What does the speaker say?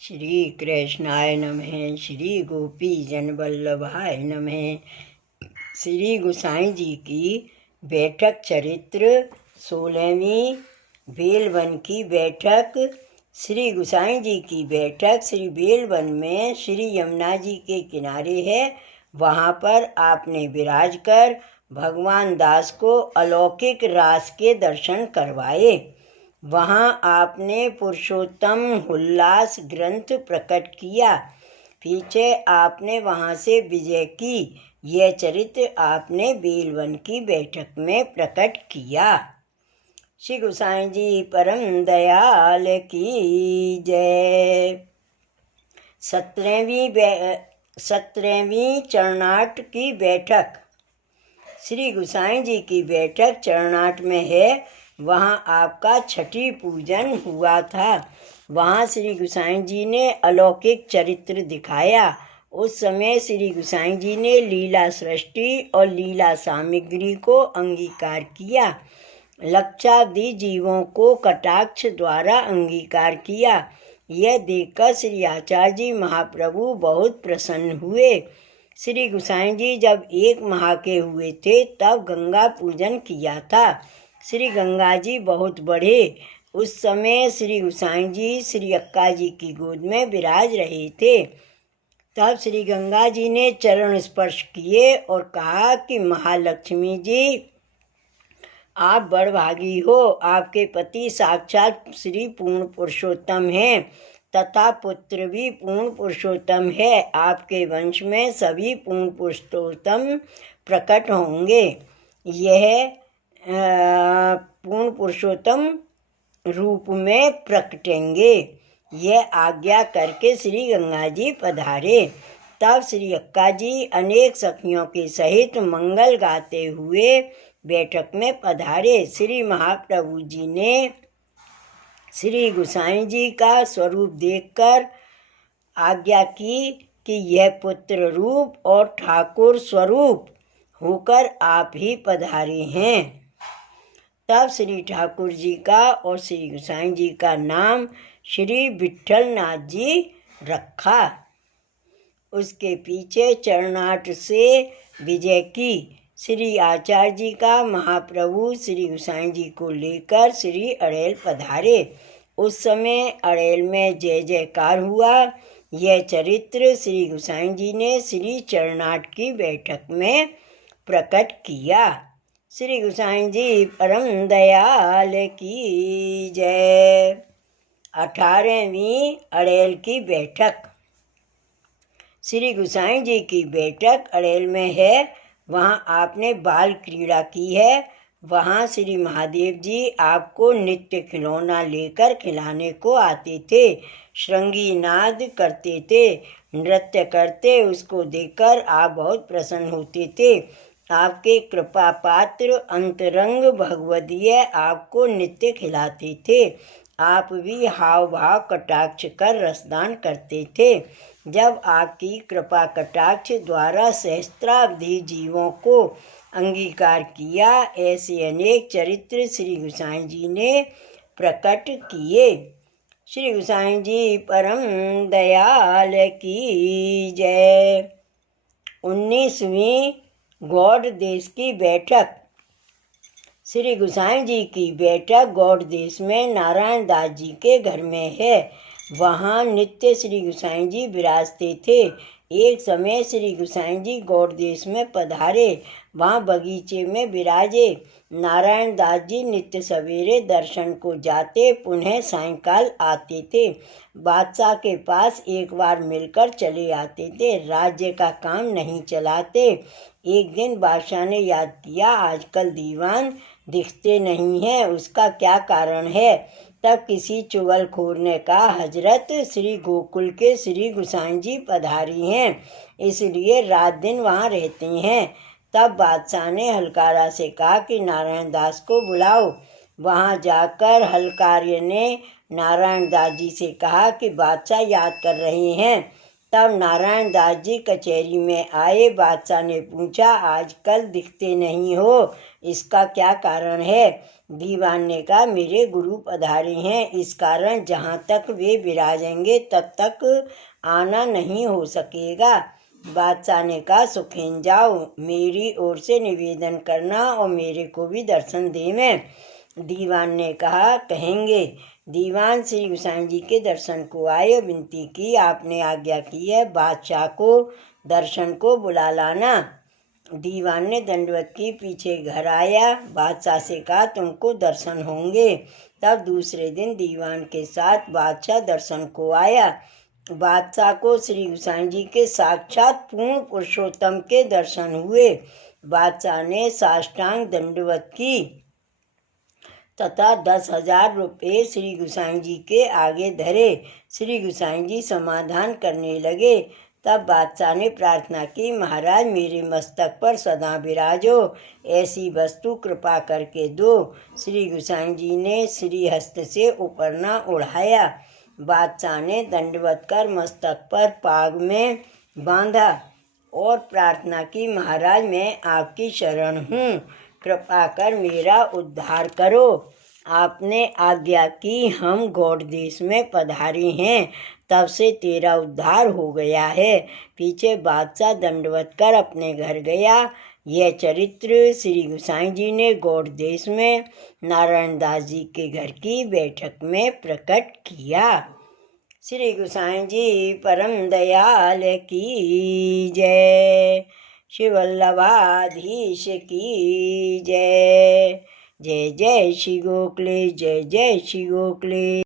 श्री कृष्णाय नमः। श्री गोपी जन वल्लभाय नमः। श्री गोसाई जी की बैठक चरित्र 16वीं बेलवन की बैठक। श्री गोसाई जी की बैठक श्री बेलवन में श्री यमुना जी के किनारे है। वहाँ पर आपने विराज कर भगवान दास को अलौकिक रास के दर्शन करवाए। वहाँ आपने पुरुषोत्तम उल्लास ग्रंथ प्रकट किया। पीछे आपने वहाँ से विजय की। यह चरित्र आपने बेलवन की बैठक में प्रकट किया। श्री गोसाई जी परम दयाल की जय। 17वीं चरणाट की बैठक। श्री गोसाई जी की बैठक चरणाट में है। वहाँ आपका छठी पूजन हुआ था। वहाँ श्री गोसाई जी ने अलौकिक चरित्र दिखाया। उस समय श्री गोसाई जी ने लीला सृष्टि और लीला सामग्री को अंगीकार किया। लक्षावधि जीवों को कटाक्ष द्वारा अंगीकार किया। यह देखकर श्री आचार्य जी महाप्रभु बहुत प्रसन्न हुए। श्री गोसाई जी जब 1 माह के हुए थे तब गंगा पूजन किया था। श्री गंगा जी बहुत बढ़े। उस समय श्री गोसाई जी श्री अक्का जी की गोद में विराज रहे थे। तब श्री गंगा जी ने चरण स्पर्श किए और कहा कि महालक्ष्मी जी, आप बड़भागी हो। आपके पति साक्षात श्री पूर्ण पुरुषोत्तम हैं तथा पुत्र भी पूर्ण पुरुषोत्तम है। आपके वंश में सभी पूर्ण पुरुषोत्तम प्रकट होंगे। यह पूर्ण पुरुषोत्तम रूप में प्रकटेंगे। यह आज्ञा करके श्री गंगा जी पधारे। तब श्री अक्का जी अनेक सखियों के सहित मंगल गाते हुए बैठक में पधारे। श्री महाप्रभु जी ने श्री गोसाई जी का स्वरूप देखकर आज्ञा की कि यह पुत्र रूप और ठाकुर स्वरूप होकर आप ही पधारे हैं। तब श्री ठाकुर जी का और श्री गोसाई जी का नाम श्री विट्ठलनाथ जी रखा। उसके पीछे चरणाट से विजय की। श्री आचार्य जी का महाप्रभु श्री गोसाई जी को लेकर श्री अड़ेल पधारे। उस समय अड़ेल में जय जयकार हुआ। यह चरित्र श्री गोसाई जी ने श्री चरणाट की बैठक में प्रकट किया। श्री गोसाई जी परम दयाल की जय। 18वीं अड़ेल की बैठक। श्री गोसाई जी की बैठक अड़ेल में है। वहाँ आपने बाल क्रीड़ा की है। वहाँ श्री महादेव जी आपको नित्य खिलौना लेकर खिलाने को आते थे। श्रृंगी नाद करते थे, नृत्य करते। उसको देखकर आप बहुत प्रसन्न होते थे। आपके कृपा पात्र अंतरंग भगवदीय आपको नित्य खिलाते थे। आप भी हाव भाव कटाक्ष कर रसदान करते थे। जब आपकी कृपा कटाक्ष द्वारा सहस्त्राब्दी जीवों को अंगीकार किया, ऐसे अनेक चरित्र श्री गोसाई जी ने प्रकट किए। श्री गोसाई जी परम दयाल की जय। 19वीं गौड़ देश की बैठक। श्री गोसाई जी की बैठक गौड़ देश में नारायण दास जी के घर में है। वहाँ नित्य श्री गोसाई जी विराजते थे। एक समय श्री गोसाई जी गौड़ देश में पधारे। वहाँ बगीचे में विराजे। नारायण दास जी नित्य सवेरे दर्शन को जाते, पुनः सायंकाल आते थे। बादशाह के पास एक बार मिलकर चले आते थे। राज्य का काम नहीं चलाते। एक दिन बादशाह ने याद किया, आजकल दीवान दिखते नहीं हैं, उसका क्या कारण है? तब किसी चुगलखोर ने कहा, हजरत श्री गोकुल के श्री गोसाई जी पधारी हैं, इसलिए रात दिन वहाँ रहते हैं। तब बादशाह ने हलकारा से कहा कि नारायण दास को बुलाओ। वहाँ जाकर हलकार्य ने नारायण दास जी से कहा कि बादशाह याद कर रहे हैं। तब नारायण दास जी कचहरी में आए। बादशाह ने पूछा, आजकल दिखते नहीं हो, इसका क्या कारण है? दीवान ने कहा, मेरे गुरु पधारे हैं, इस कारण जहाँ तक वे विराजेंगे तब तक आना नहीं हो सकेगा। बादशाह ने कहा, सुखेन जाओ, मेरी ओर से निवेदन करना और मेरे को भी दर्शन देवें। दीवान ने कहा, कहेंगे। दीवान श्री गोसाई जी के दर्शन को आए और विनती की, आपने आज्ञा की है, बादशाह को दर्शन को बुला लाना। दीवान ने दंडवत की, पीछे घर आया। बादशाह से कहा, तुमको दर्शन होंगे। तब दूसरे दिन दीवान के साथ बादशाह दर्शन को आया। बादशाह को श्री गोसाई जी के साक्षात पूर्ण पुरुषोत्तम के दर्शन हुए। बादशाह ने साष्टांग दंडवत की तथा 10,000 रुपये श्री गोसाई जी के आगे धरे। श्री गोसाई जी समाधान करने लगे। तब बादशाह ने प्रार्थना की, महाराज मेरे मस्तक पर सदा विराजो, ऐसी वस्तु कृपा करके दो। श्री गोसाई जी ने श्री हस्त से उपरना उड़ाया। बादशाह ने दंडवत कर मस्तक पर पाग में बांधा और प्रार्थना की, महाराज मैं आपकी शरण हूँ, कृपा कर मेरा उद्धार करो। आपने आज्ञा की, हम गौड़ देश में पधारे हैं, तब से तेरा उद्धार हो गया है। पीछे बादशाह दंडवत कर अपने घर गया। यह चरित्र श्री गोसाई जी ने गौड़ देश में नारायण दास जी के घर की बैठक में प्रकट किया। श्री गोसाई जी परम दयाल की जय। शिव वल्लभाधीश की जय। जय जय श्री गोखले, जय जय श्री गोखले।